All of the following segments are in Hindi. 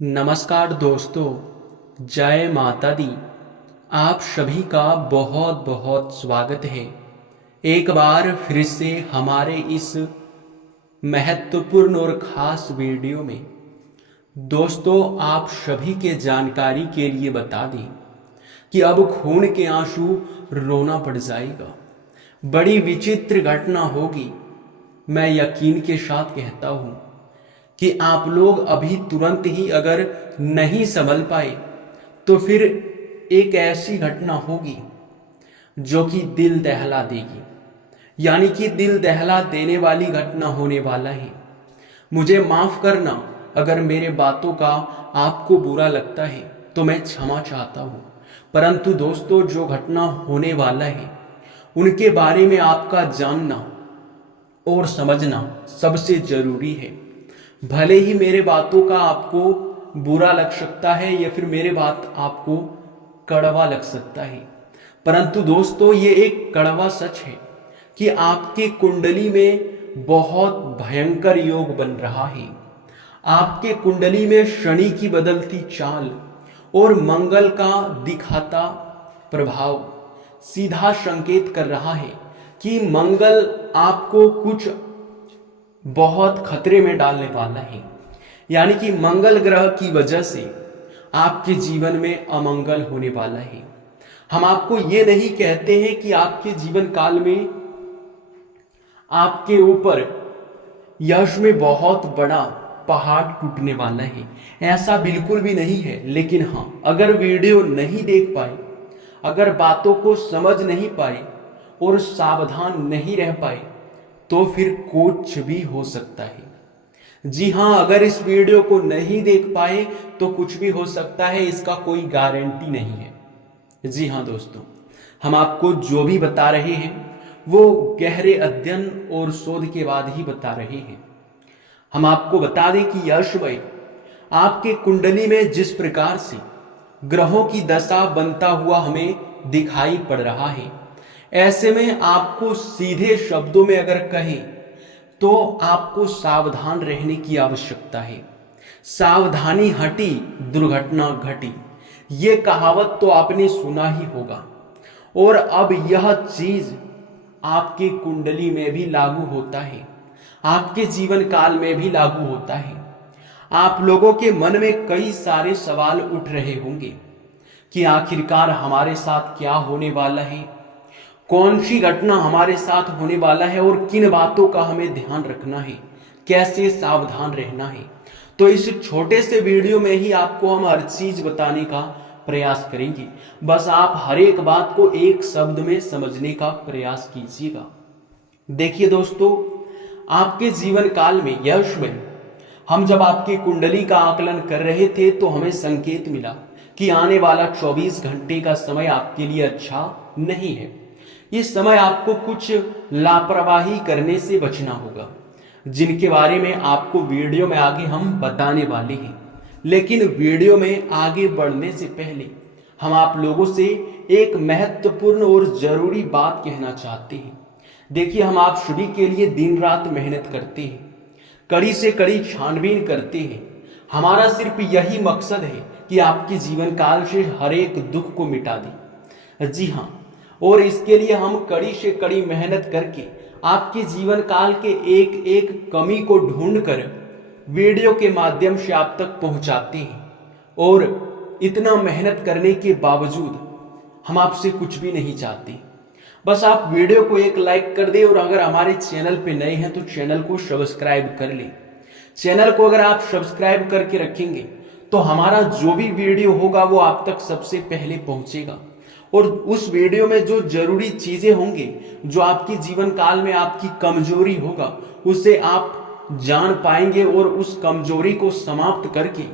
नमस्कार दोस्तों, जय माता दी। आप सभी का बहुत बहुत स्वागत है एक बार फिर से हमारे इस महत्वपूर्ण और ख़ास वीडियो में। दोस्तों, आप सभी के जानकारी के लिए बता दें कि अब खून के आंसू रोना पड़ जाएगा। बड़ी विचित्र घटना होगी। मैं यकीन के साथ कहता हूँ कि आप लोग अभी तुरंत ही अगर नहीं संभल पाए तो फिर एक ऐसी घटना होगी जो कि दिल दहला देगी, यानी कि दिल दहला देने वाली घटना होने वाला है। मुझे माफ करना अगर मेरे बातों का आपको बुरा लगता है तो मैं क्षमा चाहता हूँ, परंतु दोस्तों, जो घटना होने वाला है उनके बारे में आपका जानना और समझना सबसे जरूरी है। भले ही मेरे बातों का आपको बुरा लग सकता है या फिर मेरे बात आपको कड़वा लग सकता है, परंतु दोस्तों, ये एक कड़वा सच है कि आपकी कुंडली में बहुत भयंकर योग बन रहा है। आपके कुंडली में शनि की बदलती चाल और मंगल का दिखाता प्रभाव सीधा संकेत कर रहा है कि मंगल आपको कुछ बहुत खतरे में डालने वाला है। यानी कि मंगल ग्रह की वजह से आपके जीवन में अमंगल होने वाला है। हम आपको ये नहीं कहते हैं कि आपके जीवन काल में आपके ऊपर यश में बहुत बड़ा पहाड़ टूटने वाला है, ऐसा बिल्कुल भी नहीं है। लेकिन हाँ, अगर वीडियो नहीं देख पाए, अगर बातों को समझ नहीं पाए और सावधान नहीं रह पाए तो फिर कुछ भी हो सकता है। जी हाँ, अगर इस वीडियो को नहीं देख पाए तो कुछ भी हो सकता है, इसका कोई गारंटी नहीं है। जी हाँ दोस्तों, हम आपको जो भी बता रहे हैं वो गहरे अध्ययन और शोध के बाद ही बता रहे हैं। हम आपको बता दें कि यश भाई, आपके कुंडली में जिस प्रकार से ग्रहों की दशा बनता हुआ हमें दिखाई पड़ रहा है, ऐसे में आपको सीधे शब्दों में अगर कहें तो आपको सावधान रहने की आवश्यकता है। सावधानी हटी दुर्घटना घटी, ये कहावत तो आपने सुना ही होगा। और अब यह चीज आपके कुंडली में भी लागू होता है, आपके जीवन काल में भी लागू होता है। आप लोगों के मन में कई सारे सवाल उठ रहे होंगे कि आखिरकार हमारे साथ क्या होने वाला है, कौन सी घटना हमारे साथ होने वाला है और किन बातों का हमें ध्यान रखना है, कैसे सावधान रहना है। तो इस छोटे से वीडियो में ही आपको हम हर चीज बताने का प्रयास करेंगे। बस आप हर एक बात को एक शब्द में समझने का प्रयास कीजिएगा। देखिए दोस्तों, आपके जीवन काल में यश में हम जब आपकी कुंडली का आकलन कर रहे थे तो हमें संकेत मिला कि आने वाला 24 घंटे का समय आपके लिए अच्छा नहीं है। इस समय आपको कुछ लापरवाही करने से बचना होगा, जिनके बारे में आपको वीडियो में आगे हम बताने वाले हैं। लेकिन वीडियो में आगे बढ़ने से पहले हम आप लोगों से एक महत्वपूर्ण और जरूरी बात कहना चाहते हैं। देखिए, हम आप सभी के लिए दिन रात मेहनत करते हैं, कड़ी से कड़ी छानबीन करते हैं। हमारा सिर्फ यही मकसद है कि आपके जीवन काल से हर एक दुख को मिटा दें। जी हाँ, और इसके लिए हम कड़ी से कड़ी मेहनत करके आपके जीवन काल के एक एक कमी को ढूंढकर वीडियो के माध्यम से आप तक पहुंचाते हैं। और इतना मेहनत करने के बावजूद हम आपसे कुछ भी नहीं चाहते। बस आप वीडियो को एक लाइक कर दें और अगर हमारे चैनल पे नए हैं तो चैनल को सब्सक्राइब कर लें। चैनल को अगर आप सब्सक्राइब करके रखेंगे तो हमारा जो भी वीडियो होगा वो आप तक सबसे पहले पहुंचेगा। और उस वीडियो में जो जरूरी चीजें होंगी, जो आपकी जीवन काल में आपकी कमजोरी होगा, उसे आप जान पाएंगे और उस कमजोरी को समाप्त करके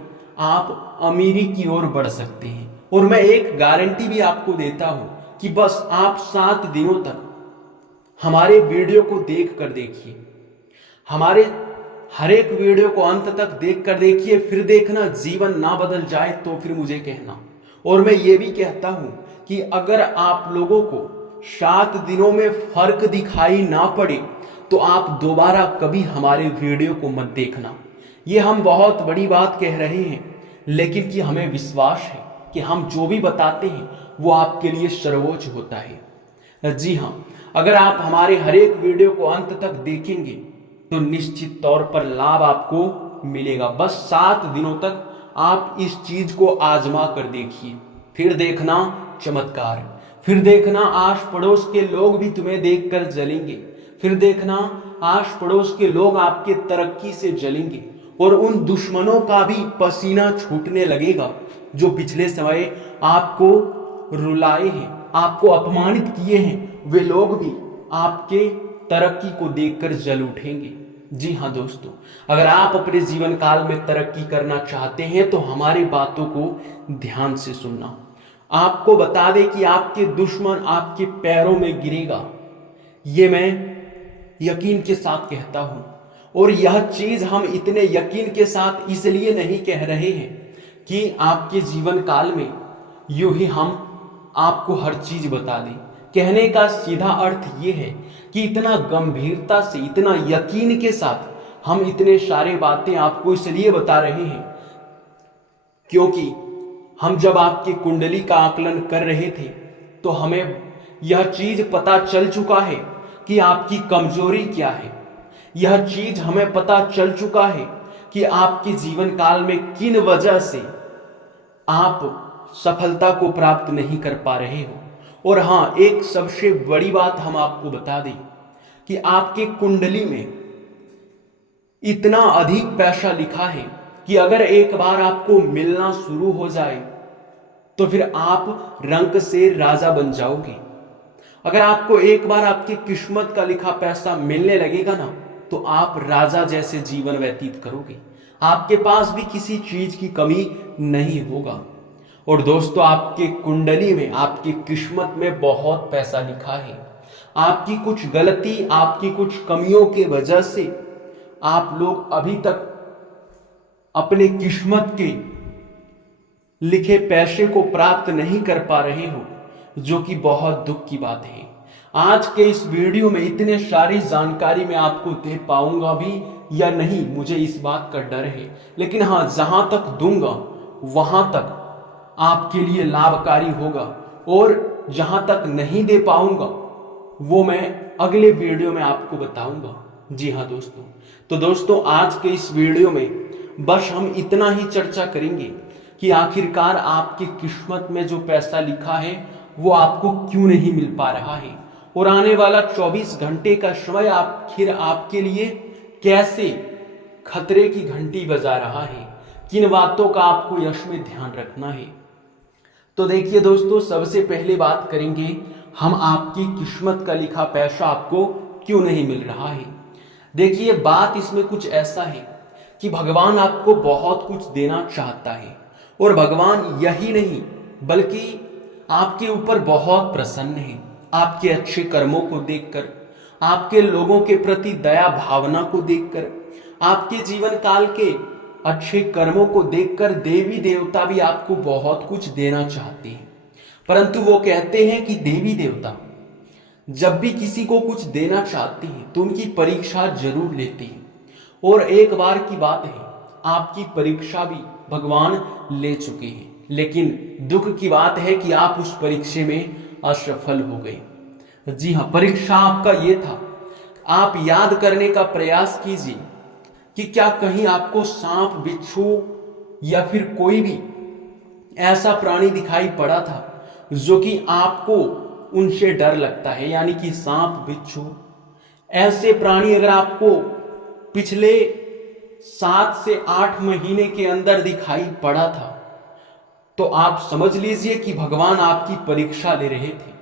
आप अमीरी की ओर बढ़ सकते हैं। और मैं एक गारंटी भी आपको देता हूं कि बस आप 7 दिनों तक हमारे वीडियो को देख कर देखिए, हमारे हर एक वीडियो को अंत तक देख कर देखिए, फिर देखना जीवन ना बदल जाए तो फिर मुझे कहना। और मैं ये भी कहता हूं कि अगर आप लोगों को 7 दिनों में फर्क दिखाई ना पड़े तो आप दोबारा कभी हमारे वीडियो को मत देखना। ये हम बहुत बड़ी बात कह रहे हैं, लेकिन कि हमें विश्वास है कि हम जो भी बताते हैं वो आपके लिए सर्वोच्च होता है। जी हाँ, अगर आप हमारे हर एक वीडियो को अंत तक देखेंगे तो निश्चित तौर पर लाभ आपको मिलेगा। बस 7 दिनों तक आप इस चीज को आजमा कर देखिए, फिर देखना चमत्कार, फिर देखना आस पड़ोस के लोग भी तुम्हें देखकर जलेंगे, फिर देखना आस पड़ोस के लोग आपके तरक्की से जलेंगे और उन दुश्मनों का भी पसीना छूटने लगेगा जो पिछले समय आपको रुलाए हैं, आपको अपमानित किए हैं। वे लोग भी आपके तरक्की को देखकर जल उठेंगे। जी हाँ दोस्तों, अगर आप अपने जीवन काल में तरक्की करना चाहते हैं तो हमारी बातों को ध्यान से सुनना। आपको बता दें कि आपके दुश्मन आपके पैरों में गिरेगा, ये मैं यकीन के साथ कहता हूं। और यह चीज हम इतने यकीन के साथ इसलिए नहीं कह रहे हैं कि आपके जीवन काल में यूं ही हम आपको हर चीज बता दें। कहने का सीधा अर्थ यह है कि इतना गंभीरता से, इतना यकीन के साथ हम इतने सारे बातें आपको इसलिए बता रहे हैं क्योंकि हम जब आपकी कुंडली का आकलन कर रहे थे तो हमें यह चीज पता चल चुका है कि आपकी कमजोरी क्या है। यह चीज हमें पता चल चुका है कि आपके जीवन काल में किन वजह से आप सफलता को प्राप्त नहीं कर पा रहे हो। और हाँ, एक सबसे बड़ी बात हम आपको बता दें कि आपके कुंडली में इतना अधिक पैसा लिखा है कि अगर एक बार आपको मिलना शुरू हो जाए तो फिर आप रंक से राजा बन जाओगे। अगर आपको एक बार आपकी किस्मत का लिखा पैसा मिलने लगेगा ना तो आप राजा जैसे जीवन व्यतीत करोगे, आपके पास भी किसी चीज की कमी नहीं होगा। और दोस्तों, आपके कुंडली में, आपकी किस्मत में बहुत पैसा लिखा है। आपकी कुछ गलती, आपकी कुछ कमियों के वजह से आप लोग अभी तक अपने किस्मत के लिखे पैसे को प्राप्त नहीं कर पा रहे हो, जो कि बहुत दुख की बात है। आज के इस वीडियो में इतने सारी जानकारी मैं आपको दे पाऊंगा भी या नहीं, मुझे इस बात का डर है। लेकिन हाँ, जहां तक दूंगा वहां तक आपके लिए लाभकारी होगा और जहां तक नहीं दे पाऊंगा वो मैं अगले वीडियो में आपको बताऊंगा। जी हाँ दोस्तों, तो दोस्तों आज के इस वीडियो में बस हम इतना ही चर्चा करेंगे कि आखिरकार आपकी किस्मत में जो पैसा लिखा है वो आपको क्यों नहीं मिल पा रहा है और आने वाला 24 घंटे का समय आखिर आपके लिए कैसे खतरे की घंटी बजा रहा है, किन बातों का आपको यश में ध्यान रखना है। तो देखिए दोस्तों, सबसे पहले बात करेंगे हम आपकी किस्मत का लिखा पैसा आपको क्यों नहीं मिल रहा है। देखिए, बात इसमें कुछ ऐसा है कि भगवान आपको बहुत कुछ देना चाहता है और भगवान यही नहीं बल्कि आपके ऊपर बहुत प्रसन्न है। आपके अच्छे कर्मों को देखकर, आपके लोगों के प्रति दया भावना को देखकर, आपके जीवन काल के अच्छे कर्मों को देखकर देवी देवता भी आपको बहुत कुछ देना चाहते हैं। परंतु वो कहते हैं कि देवी देवता जब भी किसी को कुछ देना चाहते हैं तो उनकी परीक्षा जरूर लेते हैं। और एक बार की बात है, आपकी परीक्षा भी भगवान ले चुके हैं, लेकिन दुख की बात है कि आप उस परीक्षा में असफल हो गए। जी हाँ, परीक्षा आपका ये था। आप याद करने का प्रयास कीजिए कि क्या कहीं आपको सांप, बिच्छू या फिर कोई भी ऐसा प्राणी दिखाई पड़ा था जो कि आपको उनसे डर लगता है, यानी कि सांप, बिच्छू ऐसे प्राणी अगर आपको पिछले 7 से 8 महीने के अंदर दिखाई पड़ा था तो आप समझ लीजिए कि भगवान आपकी परीक्षा ले रहे थे।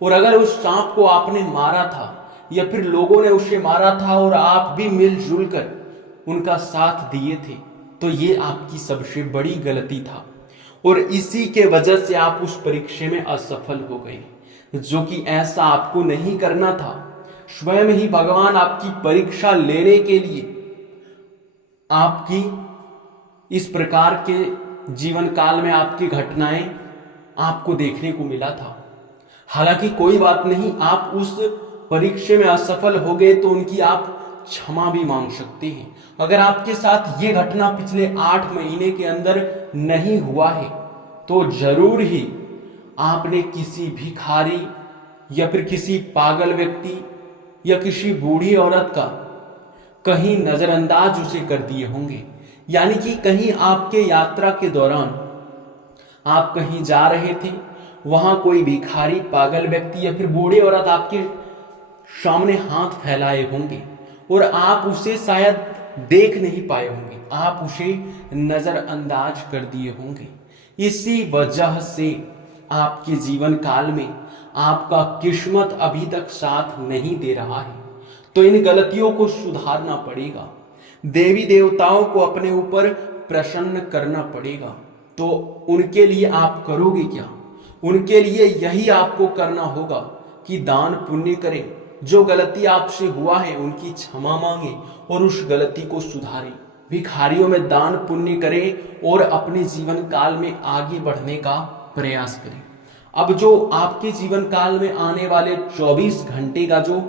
और अगर उस सांप को आपने मारा था या फिर लोगों ने उसे मारा था और आप भी मिलजुल कर उनका साथ दिए थे तो ये आपकी सबसे बड़ी गलती था और इसी के वजह से आप उस परीक्षा में असफल हो गए, जो कि ऐसा आपको नहीं करना था। स्वयं ही भगवान आपकी परीक्षा लेने के लिए आपकी इस प्रकार के जीवन काल में आपकी घटनाएं आपको देखने को मिला था। हालांकि कोई बात नहीं, आप उस परीक्षा में असफल हो गए तो उनकी आप क्षमा भी मांग सकते हैं। अगर आपके साथ ये घटना पिछले 8 महीने के अंदर नहीं हुआ है तो जरूर ही आपने किसी भिखारी या फिर किसी पागल व्यक्ति या किसी बूढ़ी औरत का कहीं नजरअंदाज उसे कर दिए होंगे। यानी कि कहीं आपके यात्रा के दौरान आप कहीं जा रहे थे, वहां कोई भिखारी, पागल व्यक्ति या फिर बूढ़ी औरत आपके सामने हाथ फैलाए होंगे और आप उसे शायद देख नहीं पाए होंगे, आप उसे नजरअंदाज कर दिए होंगे। इसी वजह से आपके जीवन काल में आपका किस्मत अभी तक साथ नहीं दे रहा है। तो इन गलतियों को सुधारना पड़ेगा, देवी देवताओं को अपने ऊपर प्रसन्न करना पड़ेगा। तो उनके लिए आप करोगे क्या? उनके लिए यही आपको करना होगा कि दान पुण्य करें, जो गलती आपसे हुआ है उनकी क्षमा मांगे और उस गलती को सुधारें, भिखारियों में दान पुण्य करें और अपने जीवन काल में आगे बढ़ने का प्रयास करें। अब जो आपके जीवन काल में आने वाले 24 घंटे का जो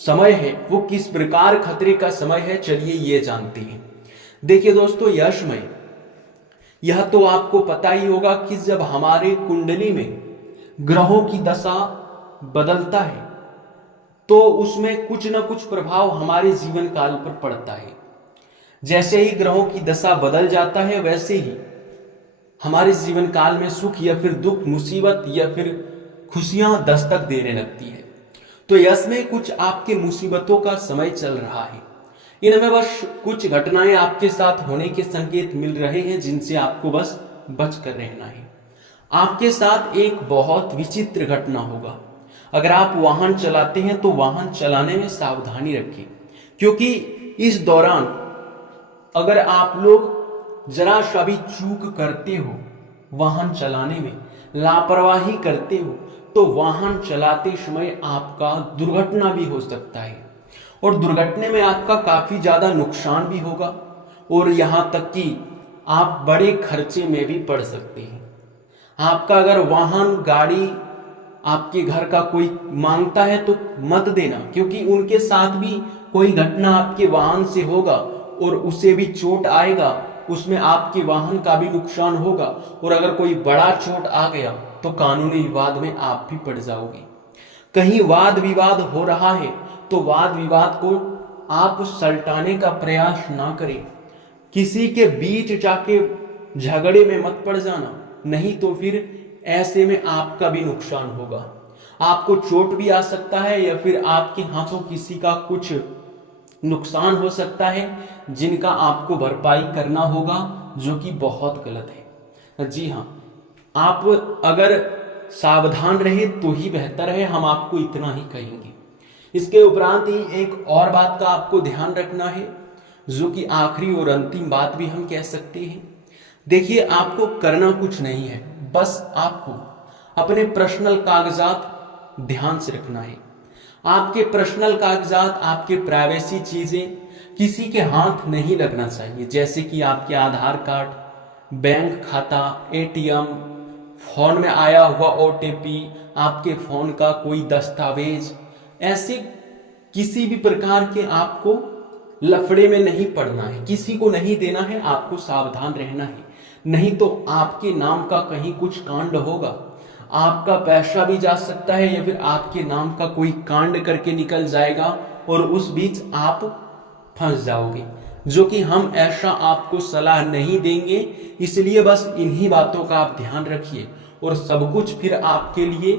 समय है वो किस प्रकार खतरे का समय है, चलिए ये जानते हैं। देखिए दोस्तों, यह समय यह तो आपको पता ही होगा कि जब हमारे कुंडली में ग्रहों की दशा बदलता है तो उसमें कुछ न कुछ प्रभाव हमारे जीवन काल पर पड़ता है। जैसे ही ग्रहों की दशा बदल जाता है वैसे ही हमारे जीवन काल में सुख या फिर दुख, मुसीबत या फिर खुशियां दस्तक देने लगती है। तो इसमें कुछ आपके मुसीबतों का समय चल रहा है। इनमें बस कुछ घटनाएं आपके साथ होने के संकेत मिल रहे हैं जिनसे आपको बस बच कर रहना है। आपके साथ एक बहुत विचित्र घटना होगा। अगर आप वाहन चलाते हैं तो वाहन चलाने में सावधानी रखें, क्योंकि इस दौरान अगर आप लोग जरा सा भी चूक करते हो, वाहन चलाने में लापरवाही करते हो, तो वाहन चलाते समय आपका दुर्घटना भी हो सकता है और दुर्घटना में आपका काफी ज्यादा नुकसान भी होगा और यहां तक कि आप बड़े खर्चे में भी पड़ सकते हैं। आपका अगर वाहन, गाड़ी आपके घर का कोई मांगता है तो मत देना, क्योंकि उनके साथ भी कोई घटना आपके वाहन से होगा और उसे भी चोट आएगा, उसमें आपके वाहन का भी नुकसान होगा और अगर कोई बड़ा चोट आ गया तो कानूनी विवाद में आप भी पड़ जाओगे। कहीं वाद विवाद हो रहा है तो वाद विवाद को आप सलटाने का प्रयास ना करें, किसी के बीच जाके झगड़े में मत पड़ जाना, नहीं तो फिर ऐसे में आपका भी नुकसान होगा, आपको चोट भी आ सकता है या फिर आपके हाथों किसी का कुछ नुकसान हो सकता है जिनका आपको भरपाई करना होगा, जो कि बहुत गलत है। जी हाँ, आप अगर सावधान रहे तो ही बेहतर है, हम आपको इतना ही कहेंगे। इसके उपरांत ही एक और बात का आपको ध्यान रखना है, जो कि आखिरी और अंतिम बात भी हम कह सकते हैं। देखिए, आपको करना कुछ नहीं है, बस आपको अपने पर्सनल कागजात ध्यान से रखना है। आपके पर्सनल कागजात, आपके प्राइवेसी चीजें किसी के हाथ नहीं लगना चाहिए, जैसे कि आपके आधार कार्ड, बैंक खाता, एटीएम, फोन में आया हुआ ओटीपी, आपके फोन का कोई दस्तावेज, ऐसे किसी भी प्रकार के आपको लफड़े में नहीं पड़ना है, किसी को नहीं देना है, आपको सावधान रहना है। नहीं तो आपके नाम का कहीं कुछ कांड होगा, आपका पैसा भी जा सकता है या फिर आपके नाम का कोई कांड करके निकल जाएगा और उस बीच आप फंस जाओगे, जो कि हम ऐसा आपको सलाह नहीं देंगे। इसलिए बस इन्हीं बातों का आप ध्यान रखिए और सब कुछ फिर आपके लिए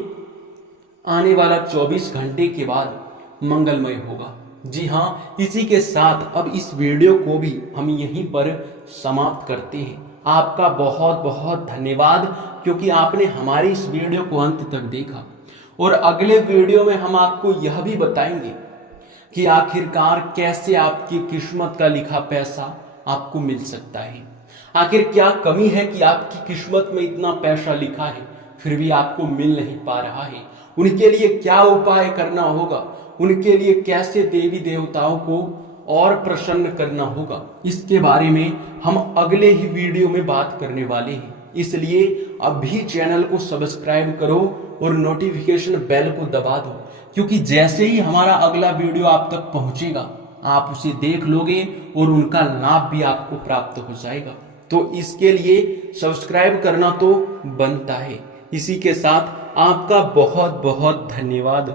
आने वाला 24 घंटे के बाद मंगलमय होगा। जी हाँ, इसी के साथ अब इस वीडियो को भी हम यहीं पर समाप्त करते हैं। आपका बहुत बहुत धन्यवाद, क्योंकि आपने हमारी इस वीडियो को अंत तक देखा और अगले वीडियो में हम आपको यह भी बताएंगे कि आखिरकार कैसे आपकी किस्मत का लिखा पैसा आपको मिल सकता है। आखिर क्या कमी है कि आपकी किस्मत में इतना पैसा लिखा है फिर भी आपको मिल नहीं पा रहा है। उनके लिए क्या उपाय करना होगा, उनके लिए कैसे देवी देवताओं को और प्रसन्न करना होगा, इसके बारे में हम अगले ही वीडियो में बात करने वाले हैं। इसलिए अभी चैनल को सब्सक्राइब करो और नोटिफिकेशन बेल को दबा दो, क्योंकि जैसे ही हमारा अगला वीडियो आप तक पहुंचेगा आप उसे देख लोगे और उनका लाभ भी आपको प्राप्त हो जाएगा। तो इसके लिए सब्सक्राइब करना तो बनता है। इसी के साथ आपका बहुत बहुत धन्यवाद।